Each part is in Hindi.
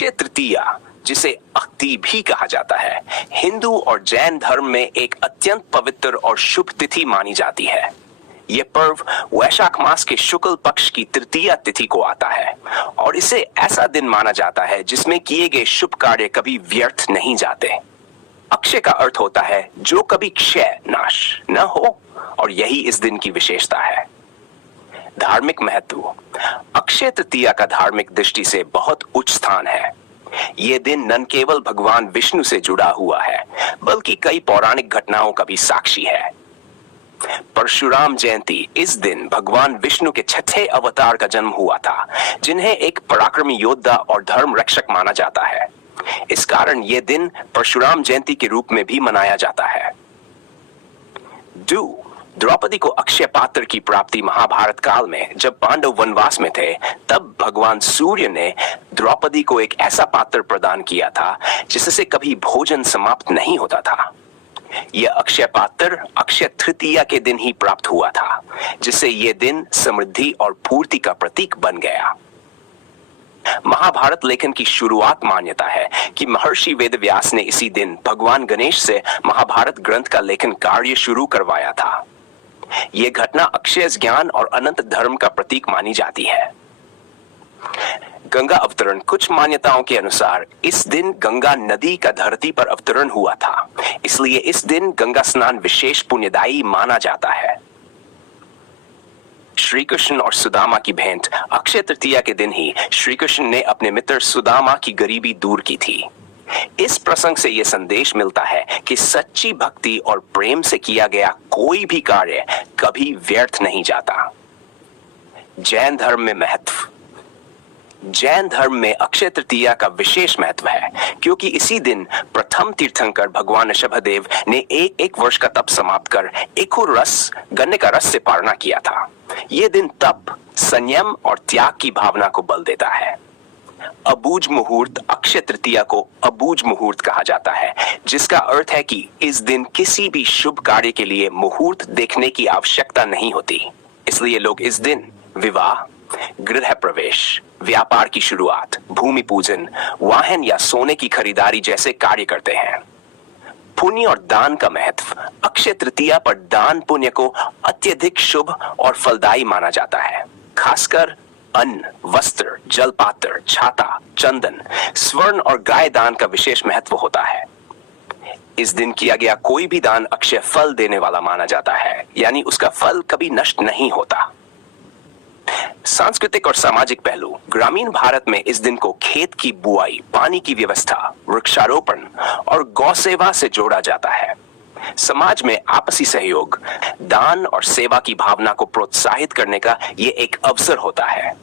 अक्षय तृतीया, जिसे अक्ति भी कहा जाता है, हिंदू और जैन धर्म में एक अत्यंत पवित्र और शुभ तिथि मानी जाती है। यह पर्व वैशाख मास के शुक्ल पक्ष की तृतीया तिथि को आता है और इसे ऐसा दिन माना जाता है जिसमें किए गए शुभ कार्य कभी व्यर्थ नहीं जाते। अक्षय का अर्थ होता है जो कभी क्षय नाश न हो, और यही इस दिन की विशेषता है। धार्मिक महत्व। अक्षय तृतीया का धार्मिक दृष्टि से बहुत उच्च स्थान है। यह दिन न केवल भगवान विष्णु से जुड़ा हुआ है, बल्कि कई पौराणिक घटनाओं का भी साक्षी है। परशुराम जयंती, इस दिन भगवान विष्णु के छठे अवतार का जन्म हुआ था, जिन्हें एक पराक्रमी योद्धा और धर्म रक्षक माना जाता है। इस कारण यह दिन परशुराम जयंती के रूप में भी मनाया जाता है। द्रौपदी को अक्षय पात्र की प्राप्ति महाभारत काल में जब पांडव वनवास में थे, तब भगवान सूर्य ने द्रौपदी को एक ऐसा पात्र प्रदान किया था जिससे कभी भोजन समाप्त नहीं होता था। यह अक्षय पात्र अक्षय तृतीया के दिन ही प्राप्त हुआ था, जिससे यह दिन समृद्धि और पूर्ति का प्रतीक बन गया। महाभारत लेखन की शुरुआत मान्यता है कि महर्षि वेदव्यास ने इसी दिन भगवान गणेश से महाभारत ग्रंथ का लेखन कार्य शुरू करवाया था। यह घटना अक्षय ज्ञान और अनंत धर्म का प्रतीक मानी जाती है। गंगा अवतरण। कुछ मान्यताओं के अनुसार इस दिन गंगा नदी का धरती पर अवतरण हुआ था, इसलिए इस दिन गंगा स्नान विशेष पुण्यदायी माना जाता है। श्री कृष्ण और सुदामा की भेंट। अक्षय तृतीया के दिन ही श्री कृष्ण ने अपने मित्र सुदामा की गरीबी दूर की थी। इस प्रसंग से यह संदेश मिलता है कि सच्ची भक्ति और प्रेम से किया गया कोई भी कार्य कभी व्यर्थ नहीं जाता। जैन धर्म में महत्व। जैन धर्म में अक्षय तृतीया का विशेष महत्व है, क्योंकि इसी दिन प्रथम तीर्थंकर भगवान ऋषभदेव ने एक वर्ष का तप समाप्त कर एखुर रस, गन्ने का रस से पारणा किया था। यह दिन तप, संयम और त्याग की भावना को बल देता है। अबूझ मुहूर्त। अक्षय तृतीया को अबूझ मुहूर्त कहा जाता है, जिसका अर्थ है कि इस दिन किसी भी शुभ कार्य के लिए मुहूर्त देखने की आवश्यकता नहीं होती। इसलिए लोग इस दिन विवाह, गृह प्रवेश, व्यापार की शुरुआत, भूमि पूजन, वाहन या सोने की खरीदारी जैसे कार्य करते हैं। पुण्य और दान का महत्व। अक्षय तृतीया पर दान पुण्य को अत्यधिक शुभ और फलदायी माना जाता है। खासकर अन्न, वस्त्र, जलपात्र, छाता, चंदन, स्वर्ण और गाय दान का विशेष महत्व होता है। इस दिन किया गया कोई भी दान अक्षय फल देने वाला माना जाता है, यानी उसका फल कभी नष्ट नहीं होता। सांस्कृतिक और सामाजिक पहलू। ग्रामीण भारत में इस दिन को खेत की बुआई, पानी की व्यवस्था, वृक्षारोपण और गौ सेवा से जोड़ा जाता है। समाज में आपसी सहयोग, दान और सेवा की भावना को प्रोत्साहित करने का ये एक अवसर होता है।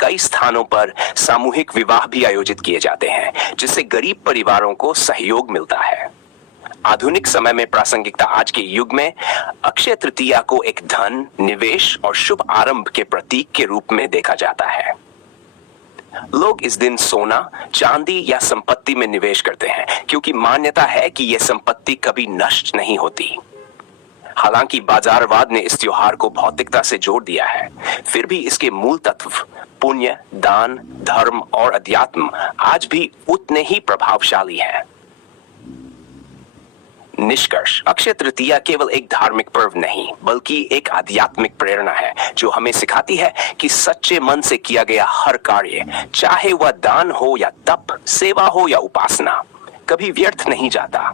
कई स्थानों पर सामूहिक विवाह भी आयोजित किए जाते हैं, जिससे गरीब परिवारों को सहयोग मिलता है। आधुनिक समय में प्रासंगिकता। आज के युग में अक्षय तृतीया को एक धन, निवेश और शुभ आरंभ के प्रतीक के रूप में देखा जाता है। लोग इस दिन सोना, चांदी या संपत्ति में निवेश करते हैं, क्योंकि मान्यता है कि यह संपत्ति कभी नष्ट नहीं होती। हालांकि बाजारवाद ने इस त्योहार को भौतिकता से जोड़ दिया है, फिर भी इसके मूल तत्व पुण्य, दान, धर्म और अध्यात्म आज भी उतने ही प्रभावशाली हैं। निष्कर्ष। अक्षय तृतीया केवल एक धार्मिक पर्व नहीं, बल्कि एक आध्यात्मिक प्रेरणा है, जो हमें सिखाती है कि सच्चे मन से किया गया हर कार्य, चाहे वह दान हो या तप, सेवा हो या उपासना, कभी व्यर्थ नहीं जाता।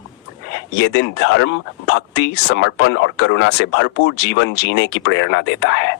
यह दिन धर्म, भक्ति, समर्पण और करुणा से भरपूर जीवन जीने की प्रेरणा देता है।